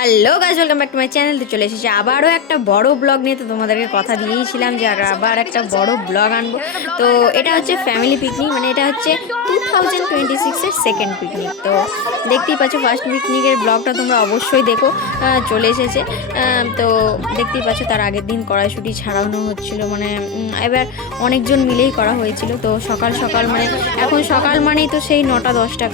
Hello guys, welcome back to my channel. তো চলে এসেছি আবারও একটা বড় ব্লগ নিয়ে। তো তোমাদেরকে কথা দিয়েছিলাম যে আবার একটা বড় ব্লগ আনবো। তো এটা হচ্ছে ফ্যামিলি পিকনিক, মানে এটা হচ্ছে 2026-এর সেকেন্ড পিকনিক। তো দেখতেই পাচ্ছ ফার্স্ট পিকনিকের ব্লগটা তোমরা অবশ্যই দেখো, চলে এসেছে। তো দেখতেই পাচ্ছ তার আগের দিন কড়াইশুঁটি ছাড়ানো হচ্ছিল, মানে এবার অনেকজন মিলেই করা হয়েছিল। তো সকাল সকাল মানে এখন সকাল মানেই তো সেই 9টা-10টা,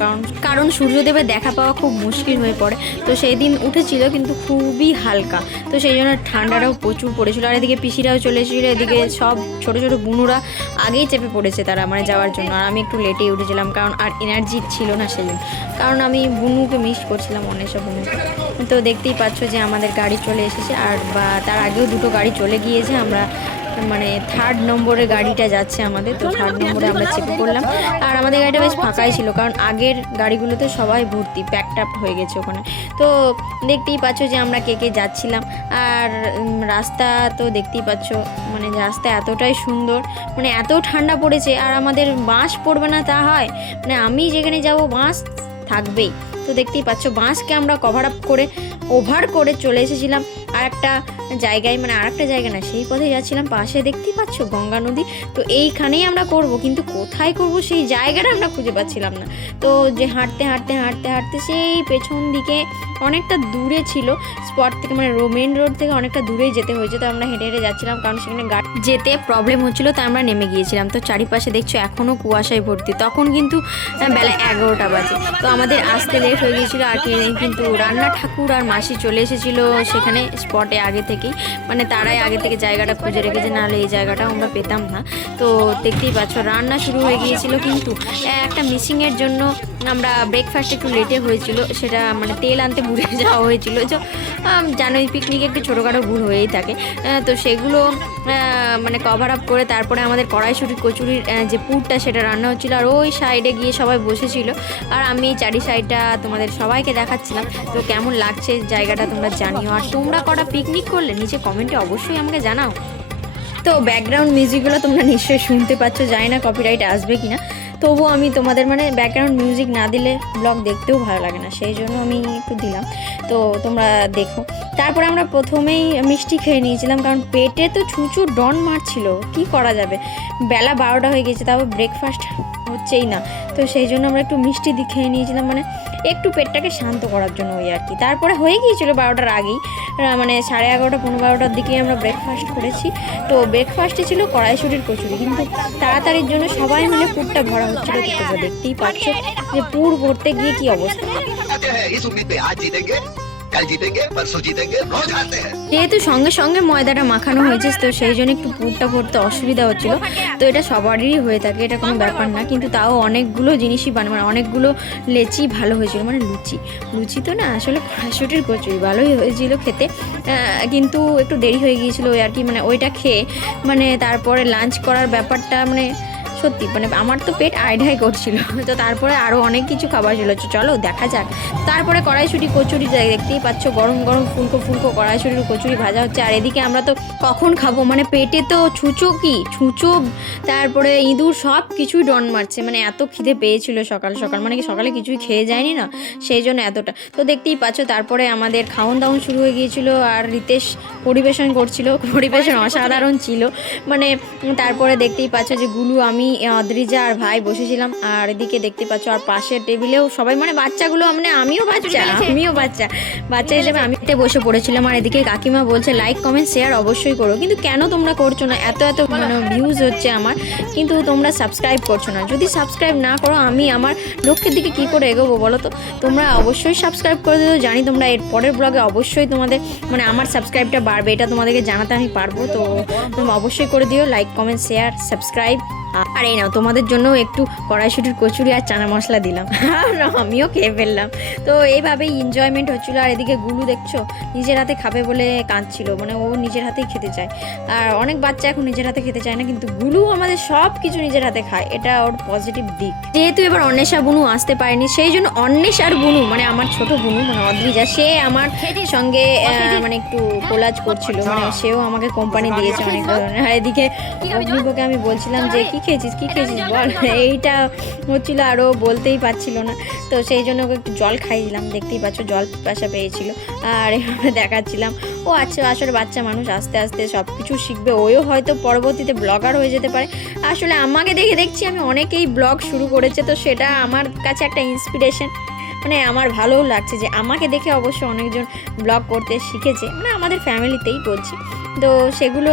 কারণ সূর্যদেবের দেখা পাওয়া খুব মুশকিল হয়ে পড়ে। তো সেই দিন উঠেছিল কিন্তু খুবই হালকা, তো সেই জন্য ঠান্ডাটাও প্রচুর পড়েছিল। আর এদিকে পিসিরাও চলে এসেছিলো, এদিকে সব ছোট ছোট বুনুরা আগেই চেপে পড়েছে তারা মানে যাওয়ার জন্য। আর আমি একটু লেটেই উঠেছিলাম, কারণ আর এনার্জি ছিল না সেদিন, কারণ আমি বুনুকে মিস করছিলাম, অনেক বুনুকে। তো দেখতেই পাচ্ছ যে আমাদের গাড়ি চলে এসেছে, আর বা তার আগেও দুটো গাড়ি চলে গিয়েছে। আমরা মানে 3rd নম্বরে গাড়িটা যাচ্ছে আমাদের, তো 3rd নম্বরে আমরা চেপে পড়লাম। আর আমাদের গাড়িটা বেশ ফাঁকাই ছিল, কারণ আগের গাড়িগুলোতে সবাই ভর্তি, প্যাকড আপ হয়ে গেছে ওখানে। তো দেখতেই পাচ্ছ যে আমরা কে কে যাচ্ছিলাম। আর রাস্তা তো দেখতেই পাচ্ছ, মানে রাস্তা এতটাই সুন্দর, মানে এত ঠান্ডা পড়েছে। আর আমাদের বাস পড়বে না তা হয়, মানে আমি যেখানে যাব বাস থাকবেই। তো দেখতেই পাচ্ছ বাসকে আমরা ওভার করে চলে এসেছিলাম আর একটা জায়গায়, মানে আর একটা জায়গা না, সেই পথে যাচ্ছিলাম। পাশে দেখতেই পাচ্ছ গঙ্গা নদী। তো এইখানেই আমরা করব, কিন্তু কোথায় করব সেই জায়গাটা আমরা খুঁজে পাচ্ছিলাম না। তো যে হাঁটতে হাঁটতে হাঁটতে হাঁটতে সেই পেছন দিকে অনেকটা দূরে ছিল স্পট থেকে, মানে মেন রোড থেকে অনেকটা দূরেই যেতে হয়েছে। তো আমরা হেঁটে হেঁটে যাচ্ছিলাম, কারণ সেখানে গাড়ি যেতে প্রবলেম হচ্ছিলো, তো আমরা নেমে গিয়েছিলাম। তো চারিপাশে দেখছো এখনও কুয়াশায় ভর্তি, তখন কিন্তু বেলা 11টা বাজে। তো আমাদের আসতে লেট হয়ে গিয়েছিলো। আর কিন্তু রান্না ঠাকুর আর মাসি চলে এসেছিলো সেখানে স্পটে আগে থেকেই, মানে তারাই আগে থেকে জায়গাটা খুঁজে রেখেছে, নাহলে এই জায়গাটা আমরা পেতাম না। তো দেখতেই পাচ্ছ রান্না শুরু হয়ে গিয়েছিল, কিন্তু একটা মিসিংয়ের জন্য আমরা ব্রেকফাস্ট একটু লেটে হয়েছিল, সেটা মানে তেল আনতে ভুলে যাওয়া হয়েছিল। যে জানোই পিকনিকে একটু ছোটোখাটো ভুল হয়েই থাকে। তো সেগুলো মানে কভার আপ করে তারপরে আমাদের কড়াইশুঁটি কচুরির যে পুরটা সেটা রান্না হচ্ছিলো। আর ওই সাইডে গিয়ে সবাই বসেছিল, আর আমি চারি সাইডটা তোমাদের সবাইকে দেখাচ্ছিলাম। তো কেমন লাগছে জায়গাটা তোমরা জানিও, আর তোমরা কটা পিকনিক করলে নিচে কমেন্টে অবশ্যই আমাকে জানাও। তো ব্যাকগ্রাউন্ড মিউজিকগুলো তোমরা নিশ্চয়ই শুনতে পাচ্ছ, জানি না কপিরাইট আসবে কিনা। তবুও আমি তোমাদের মানে ব্যাকগ্রাউন্ড মিউজিক না দিলে ব্লগ দেখতেও ভালো লাগে না, সেই জন্য আমি একটু দিলাম। তো তোমরা দেখো। তারপরে আমরা প্রথমেই মিষ্টি খেয়ে নিয়েছিলাম, কারণ পেটে তো ছুঁচো ডন মারছিল, কি করা যাবে। বেলা 12টা হয়ে গেছে, তারপর ব্রেকফাস্ট হচ্ছেই না। তো সেই জন্য আমরা একটু মিষ্টি খেয়ে নিয়েছিলাম, মানে একটু পেটটাকে শান্ত করার জন্য ওই আর কি। তারপরে হয়ে গিয়েছিলো 12টার আগেই, মানে 11:30 পৌনে 12টার দিকেই আমরা ব্রেকফাস্ট করেছি। তো ব্রেকফাস্টে ছিল কড়াইশুঁটির কচুরি, কিন্তু তাড়াতাড়ির জন্য সবাই মিলে পুরটা ভরা হচ্ছিলো। তো তোমরা দেখতেই পাচ্ছ যে পুর ভরতে গিয়ে কি অবস্থা। যেহেতু সঙ্গে সঙ্গে ময়দাটা মাখানো হয়েছে, তো সেই জন্য একটু পুরটা ভরতে অসুবিধা হচ্ছিল। তো এটা সবারই হয়ে থাকে, এটা কোনো ব্যাপার না, কিন্তু তাও অনেকগুলো জিনিসই মানে অনেকগুলো লেচি ভালো হয়েছিল, মানে লুচি তো না, আসলে কড়াইশুঁটির কচুরি ভালোই হয়েছিল খেতে। কিন্তু একটু দেরি হয়ে গিয়েছিলো ওই আর কি, মানে ওইটা খেয়ে মানে তারপরে লাঞ্চ করার ব্যাপারটা মানে সত্যি মানে আমার তো পেট আইঢাই করছিল। তো তারপরে আরও অনেক কিছু খাবার ছিল, চলো দেখা যাক। তারপরে কড়াইশুঁটি কচুরি দেখতেই পাচ্ছ, গরম গরম ফুলকো ফুলকো কড়াইশুঁটির কচুরি ভাজা হচ্ছে। আর এদিকে আমরা তো কখন খাবো, মানে পেটে তো ছুঁচো তারপরে ইঁদুর সব কিছুই ডন মারছে, মানে এত খিদে পেয়েছিল সকাল সকাল, মানে কি সকালে কিছুই খেয়ে যায়নি না, সেই জন্য এতটা। তো দেখতেই পাচ্ছ তারপরে আমাদের খাওন দাওন শুরু হয়ে গিয়েছিলো, আর রিতেশ পরিবেশন করছিল, পরিবেশন অসাধারণ ছিল। মানে তারপরে দেখতেই পাচ্ছ যে গুলু, আমি, অদ্রিজা আর ভাই বসেছিলাম। আর এদিকে দেখতে পাচ্ছ আর পাশের টেবিলেও সবাই, মানে বাচ্চাগুলো, মানে আমিও বাচ্চা হিসেবে আমি বসে পড়েছিলাম। আর এদিকে কাকিমা বলছে লাইক কমেন্ট শেয়ার অবশ্যই করো, কিন্তু কেন তোমরা করছো না? এত মানে ভিউজ হচ্ছে আমার, কিন্তু তোমরা সাবস্ক্রাইব করছো না। যদি সাবস্ক্রাইব না করো আমি আমার লক্ষ্যের দিকে কি করে এগোবো বলো তো? তোমরা অবশ্যই সাবস্ক্রাইব করে দিও, জানি তোমরা এর পরের ব্লগে অবশ্যই তোমাদের মানে আমার সাবস্ক্রাইবটা বাড়বে, এটা তোমাদেরকে জানাতে আমি পারবো। তো তোমরা অবশ্যই করে দিও লাইক কমেন্ট শেয়ার সাবস্ক্রাইব। আর এই নাও তোমাদের জন্য একটু কড়াইশুঁটির কচুরি আর চানা মশলা দিলাম, আমিও খেয়ে ফেললাম। তো এইভাবেই এনজয়মেন্ট হচ্ছিলো। আর এদিকে গুলু দেখছো নিজের হাতে খাবে বলে কাঁদছিল, মানে ও নিজের হাতেই খেতে চায়। আর অনেক বাচ্চা এখন নিজের হাতে খেতে চায় না, কিন্তু গুলু আমাদের সব কিছু নিজের হাতে খায়, এটা ওর পজিটিভ দিক। যেহেতু এবার অন্বেষা বুনু আসতে পারেনি, সেই জন্য অন্বেষার বুনু মানে আমার ছোট বুনু মানে অদ্রিজা, সে আমার সঙ্গে মানে একটু কোলাজ করছিল, মানে সেও আমাকে কোম্পানি দিয়েছে অনেক ধরনের। আর এদিকে অগ্নিপকে আমি বলছিলাম যে কি খেয়েছিস বল। এইটা হচ্ছিলো, আরও বলতেই পারছিল না, তো সেই জন্য ওকে একটু জল খাইয়ে দিলাম। দেখতেই পাচ্ছ জল পিপাসা পেয়েছিল, আর এভাবে দেখাচ্ছিলাম। ও আচ্ছা, আসলে বাচ্চা মানুষ আস্তে আস্তে সব কিছু শিখবে, ওও হয়তো পরবর্তীতে ব্লগার হয়ে যেতে পারে। আসলে আমাকে দেখে দেখছি আমি অনেকেই ব্লগ শুরু করেছে, তো সেটা আমার কাছে একটা ইন্সপিরেশন, মানে আমার ভালোও লাগছে যে আমাকে দেখে অবশ্য অনেকজন ব্লগ করতে শিখেছে, মানে আমাদের ফ্যামিলিতেই বলছি, তো সেগুলো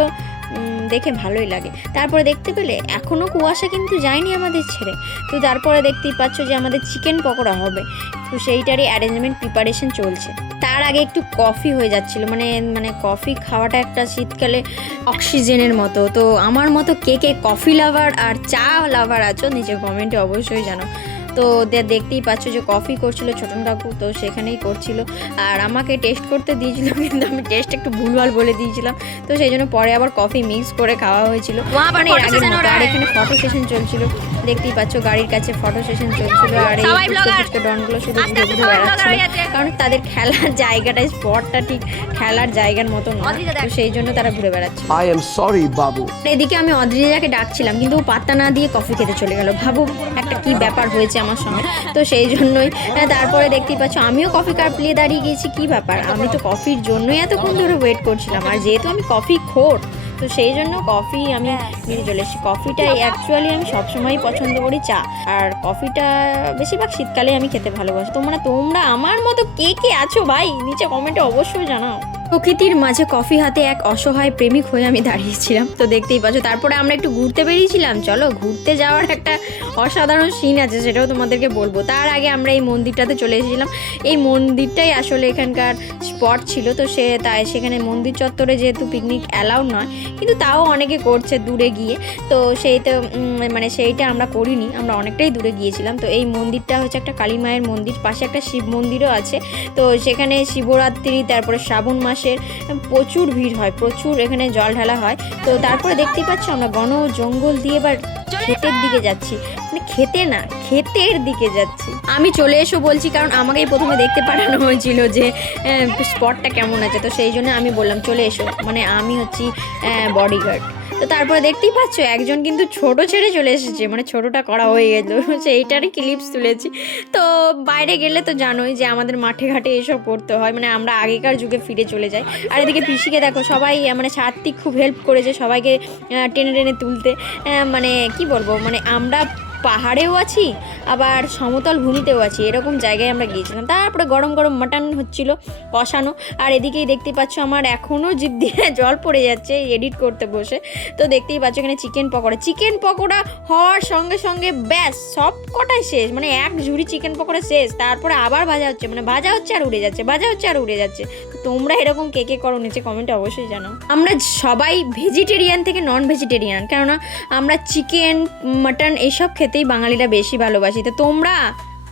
দেখে ভালোই লাগে। তারপরে দেখতে পেলে এখনও কুয়াশা কিন্তু যায়নি আমাদের ছেড়ে, তো তারপরে দেখতেই পাচ্ছ যে আমাদের চিকেন পকোড়া হবে, তো সেইটারই অ্যারেঞ্জমেন্ট প্রিপারেশন চলছে। তার আগে একটু কফি হয়ে যাচ্ছিলো, মানে কফি খাওয়াটা একটা শীতকালে অক্সিজেনের মতো। তো আমার মতো কে কে কফি লাভার আর চা লাভার আছো নিচে কমেন্টে অবশ্যই জানো। তো দেখতেই পাচ্ছ যে কফি করছিল ছোটন কাকু, তো সেখানেই করছিল, আর আমাকে টেস্ট করতে দিয়েছিল, কিন্তু আমি টেস্ট একটু ভুলভাল বলে দিয়েছিলাম, তো সেই জন্য পরে আবার কফি মিক্স করে খাওয়া হয়েছিল। মানে আর এখানে ফটো সেশন চলছিল, দেখতেই পাচ্ছ গাড়ির কাছে ফটো সেশন চলছিল, আর এই ডনগুলো শুধু ঘুরে বেড়াচ্ছিল, কারণ তাদের খেলার জায়গাটা স্পটটা ঠিক খেলার জায়গার মতো নয়, তো সেই জন্য তারা ঘুরে বেড়াচ্ছে। আই এম সরি বাবু। এদিকে আমি অদ্রিজাকে ডাকছিলাম, কিন্তু ও পাত্তা না দিয়ে কফি খেতে চলে গেল। ভাবো একটা কি ব্যাপার হয়েছে আমার সঙ্গে, তো সেই জন্যই তারপরে দেখতেই পাচ্ছ আমিও কফি কাপ নিয়ে দাঁড়িয়ে গিয়েছি। কি ব্যাপার, আমি তো কফির জন্যই এতক্ষণ ধরে ওয়েট করছিলাম, আর যেহেতু আমি কফি খোর, তো সেই জন্য কফি আমি নিতে চলে এসেছি। কফিটা অ্যাকচুয়ালি আমি সবসময়ই পছন্দ করি চা, আর কফিটা বেশিরভাগ শীতকালে আমি খেতে ভালোবাসি। তোমরা আমার মতো কে কে আছো ভাই, নিচে কমেন্টে অবশ্যই জানাও। প্রকৃতির মাঝে কফি হাতে এক অসহায় প্রেমিক হয়ে আমি দাঁড়িয়েছিলাম, তো দেখতেই পাচ্ছ। তারপরে আমরা একটু ঘুরতে বেরিয়েছিলাম, চলো ঘুরতে যাওয়ার একটা অসাধারণ সিন আছে, সেটাও তোমাদেরকে বলবো। তার আগে আমরা এই মন্দিরটাতে চলে এসেছিলাম, এই মন্দিরটাই আসলে এখানকার স্পট ছিল, তো তাই সেখানে মন্দির চত্বরে যেহেতু পিকনিক অ্যালাউ নয়, কিন্তু তাও অনেকে করছে দূরে গিয়ে, তো সেইটা আমরা করিনি, আমরা অনেকটাই দূরে গিয়েছিলাম। তো এই মন্দিরটা হচ্ছে একটা কালী মায়ের মন্দির, পাশে একটা শিব মন্দিরও আছে, তো সেখানে শিবরাত্রি তারপরে শ্রাবণ মাসের প্রচুর ভিড় হয়, প্রচুর এখানে জল ঢালা হয়। তো তারপরে দেখতেই পাচ্ছ আমরা ঘন জঙ্গল দিয়ে এবার ক্ষেতের দিকে যাচ্ছি, মানে ক্ষেতের দিকে যাচ্ছি। আমি চলে এসো বলছি, কারণ আমাকেই প্রথমে দেখতে পাঠানো হয়েছিল যে স্পটটা কেমন আছে, তো সেই জন্য আমি বললাম চলে এসো, মানে আমি হচ্ছি বডিগার্ড। তো তারপরে দেখতেই পাচ্ছ একজন কিন্তু ছোট ছেড়ে চলে এসেছে, মানে ছোটটা করা হয়ে গেল, সেইটারই ক্লিপস তুলেছি। তো বাইরে গেলে তো জানোই যে আমাদের মাঠে ঘাটে এসব করতে হয়, মানে আমরা আগেকার যুগে ফিরে চলে যাই। আর এদিকে পিসিকে দেখো, সবাই মানে সাত্বিক খুব হেল্প করেছে সবাইকে টেনে টেনে তুলতে, মানে কি বলবো, মানে আমরা পাহাড়েও আছি আবার সমতল ভূমিতেও আছি, এরকম জায়গায় আমরা গিয়েছিলাম। তারপরে গরম গরম মাটন হচ্ছিল কষানো, আর এদিকেই দেখতেই পাচ্ছ আমার এখনও জিভ দিয়ে জল পড়ে যাচ্ছে এডিট করতে বসে। তো দেখতেই পাচ্ছ এখানে চিকেন পকোড়া হওয়ার সঙ্গে সঙ্গে ব্যাস সব কটাই শেষ, মানে এক ঝুড়ি চিকেন পকোড়া শেষ। তারপরে আবার ভাজা হচ্ছে, মানে ভাজা হচ্ছে আর উড়ে যাচ্ছে। তো তোমরা এরকম কে কে করো নিচে কমেন্টে অবশ্যই জানাও। আমরা সবাই ভেজিটেরিয়ান থেকে নন ভেজিটেরিয়ান, কেননা আমরা চিকেন মাটন এইসব খেতেই বাঙালিরা বেশি ভালোবাসি। তো তোমরা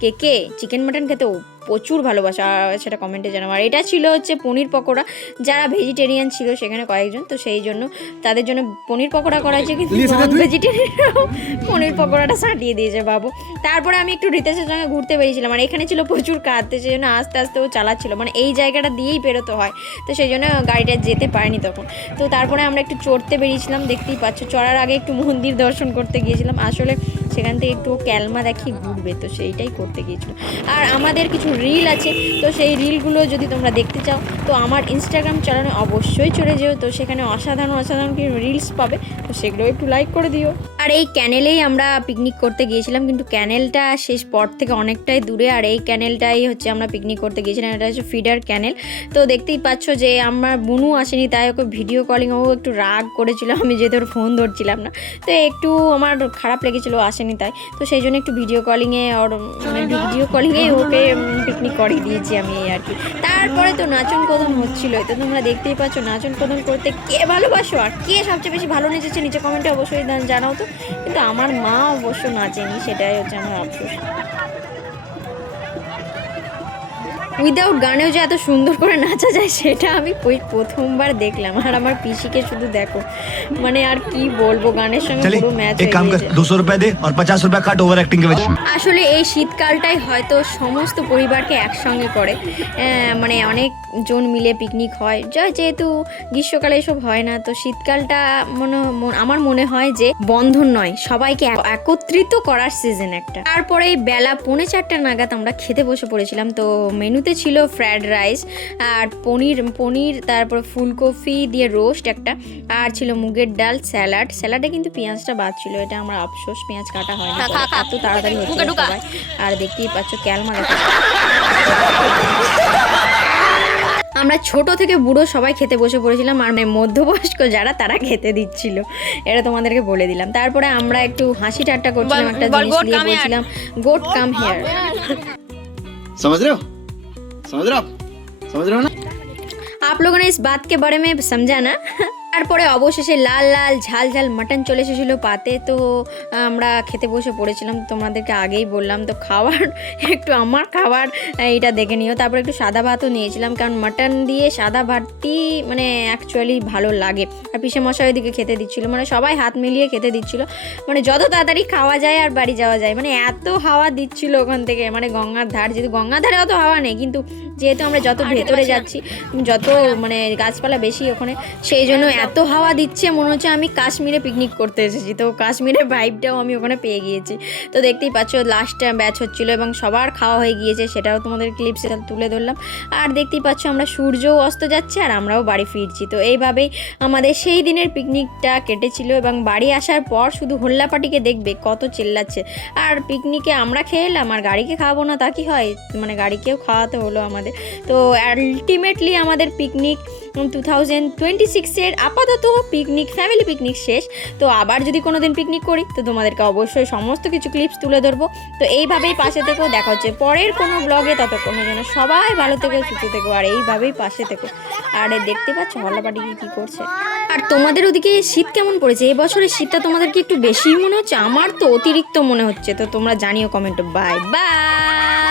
কে কে চিকেন মাটন খেতে প্রচুর ভালোবাসা, সেটা কমেন্টে জানাও। আর এটা ছিল হচ্ছে পনির পকোড়া, যারা ভেজিটেরিয়ান ছিল সেখানে কয়েকজন, তো সেই জন্য তাদের জন্য পনির পকোড়া করা হয়েছে, কিন্তু নন ভেজিটেরিয়ানরাও পনির পকোড়াটা সাটিয়ে দিয়েছে বাবু। তারপরে আমি একটু রিতেশের সঙ্গে ঘুরতে বেরিয়েছিলাম, আর এখানে ছিল প্রচুর কাজ, তো সেই জন্য আস্তে আস্তে ও চালাচ্ছিল, মানে এই জায়গাটা দিয়েই বেরোতে হয়, তো সেই জন্য গাড়িটা যেতে পারেনি তখন। তো তারপরে আমরা একটু চড়তে বেরিয়েছিলাম, দেখতেই পাচ্ছ। চড়ার আগে একটু মন্দির দর্শন করতে গিয়েছিলাম, আসলে সেখান থেকে একটু ক্যালমা দেখিয়ে ঘুরবে, তো সেইটাই করতে গিয়েছিলাম। আর আমাদের কিছু রিল আছে, তো সেই রিলগুলো যদি তোমরা দেখতে চাও তো আমার ইনস্টাগ্রাম চ্যানেলে অবশ্যই চলে যেও, তো সেখানে অসাধারণ কি রিলস পাবে, তো সেগুলো একটু লাইক করে দিও। আর এই ক্যানেলেই আমরা পিকনিক করতে গিয়েছিলাম, কিন্তু ক্যানেলটা সেই স্পট থেকে অনেকটাই দূরে, আর এই ক্যানেলটাই হচ্ছে আমরা পিকনিক করতে গিয়েছিলাম, এটা হচ্ছে ফিডার ক্যানেল। তো দেখতেই পাচ্ছ যে আমার বুনু আসেনি, তাই ওকে ভিডিও কলিং, ও একটু রাগ করেছিল আমি যেহেতু ওর ফোন ধরছিলাম না, তো একটু আমার খারাপ লেগেছিলো আসেনি, তাই তো সেই জন্য একটু ভিডিও কলিংয়ে ওকে পিকনিক করে দিয়েছি আমি, এই আর কি। তারপরে তো নাচন কদম হচ্ছিল, তো তোমরা দেখতেই পাচ্ছ নাচন কদম করতে কে ভালোবাসো, আর কে সবচেয়ে বেশি ভালো নেচেছে নিচে কমেন্টে অবশ্যই জানাও তো। কিন্তু আমার মা অবশ্য নাচেনি, সেটাই হচ্ছে আমার আফসোস। উইদাউট গানেও যে এত সুন্দর করে নাচা যায় সেটা আমি ওই প্রথমবার দেখলাম। আর আমার পিসিকে শুধু দেখো, মানে আর কি বলবো, গানের সঙ্গে পুরো ম্যাচ হয়ে গেছে। 200 रुपए दे और 50 रुपए काट ओवर एक्टिंग के वजह। আসলে এই শীতকালটাই হয়তো সমস্ত পরিবারকে একসঙ্গে করে, মানে অনেকজন মিলে পিকনিক হয়, যেহেতু গ্রীষ্মকালে এসব হয় না, তো শীতকালটা আমার মনে হয় যে বন্ধন নয়, সবাইকে একত্রিত করার সিজন একটা। তারপরে বেলা 3:45 নাগাদ আমরা খেতে বসে পড়েছিলাম। তো মেনুতে ছিল ফ্রায়েড রাইস আর পনির, তারপর ফুলকপি দিয়ে রোস্ট একটা, আর ছিল মুগের ডাল, স্যালাডে কিন্তু পেঁয়াজটা বাদ ছিল, এটা আমার আফসোস, পেঁয়াজ কাটা হয় না, এত তাড়াতাড়ি হচ্ছে সবাই। আর দেখতেই পাচ্ছ ক্যালমা দেখো, আমরা ছোট থেকে বুড়ো সবাই খেতে বসে পড়েছিলাম, আর মধ্যবয়স্ক যারা তারা খেতে দিচ্ছিল, এটা তোমাদেরকে বলে দিলাম। তারপরে আমরা একটু হাসি ঠাট্টা করছিলাম, একটা জিনিস দিয়ে বলছিলাম গোট কাম হেয়ার। समझ रहे हो ना? आप लोगों ने इस बात के बारे में समझा ना? তারপরে অবশেষে লাল লাল ঝাল ঝাল মাটন চলে এসেছিলো পাতে। তো আমরা খেতে বসে পড়েছিলাম, তোমাদেরকে আগেই বললাম। তো আমার খাবার এটা দেখে নিও। তারপরে একটু সাদা ভাতও নিয়েছিলাম, কারণ মাটন দিয়ে সাদা ভাতটি মানে অ্যাকচুয়ালি ভালো লাগে। আর পিসে মশাই ওইদিকে খেতে দিচ্ছিলো, মানে সবাই হাত মিলিয়ে খেতে দিচ্ছিলো, মানে যত তাড়াতাড়ি খাওয়া যায় আর বাড়ি যাওয়া যায়। মানে এত হাওয়া দিচ্ছিলো ওখান থেকে, মানে গঙ্গার ধার, যেহেতু গঙ্গার ধারে অত হাওয়া নেই, কিন্তু যেহেতু আমরা যত ভেতরে যাচ্ছি, যত মানে গাছপালা বেশি ওখানে, সেই জন্য এত হাওয়া দিচ্ছে, মনে হচ্ছে আমি কাশ্মীরে পিকনিক করতে এসেছি। তো কাশ্মীরের ভাইবটাও আমি ওখানে পেয়ে গিয়েছি। তো দেখতেই পাচ্ছ লাস্ট ব্যাচ হচ্ছিলো এবং সবার খাওয়া হয়ে গিয়েছে, সেটাও তোমাদের ক্লিপসে তুলে ধরলাম। আর দেখতেই পাচ্ছ আমরা সূর্যও অস্ত যাচ্ছে আর আমরাও বাড়ি ফিরছি। তো এইভাবেই আমাদের সেই দিনের পিকনিকটা কেটেছিল। এবং বাড়ি আসার পর শুধু হোল্লাপাটিকে দেখবে কত চিল্লাচ্ছে। আর পিকনিকে আমরা খেয়ে এলাম আর গাড়িকে খাওয়াবো না তা কি হয়, মানে গাড়িকেও খাওয়াতে হলো আমাদের। তো আলটিমেটলি আমাদের পিকনিক 2026-এর আপাতত পিকনিক, ফ্যামিলি পিকনিক শেষ। তো আবার যদি কোনো দিন পিকনিক করি তো তোমাদেরকে অবশ্যই সমস্ত কিছু ক্লিপস তুলে ধরবো। তো এইভাবেই পাশে থেকেও, দেখা হচ্ছে পরের কোনো ব্লগে, ততক্ষণের জন্য সবাই ভালো থেকো, সুস্থ থেকো, আর এইভাবেই পাশে থেকো। আর দেখতে পাচ্ছ হল্লাপাটি কি করছে। আর তোমাদের ওদিকে শীত কেমন পড়েছে? এই বছরের শীতটা তোমাদের কি একটু বেশি মনে হচ্ছে? আমার তো অতিরিক্ত মনে হচ্ছে। তো তোমরা জানিও কমেন্টে। Bye bye.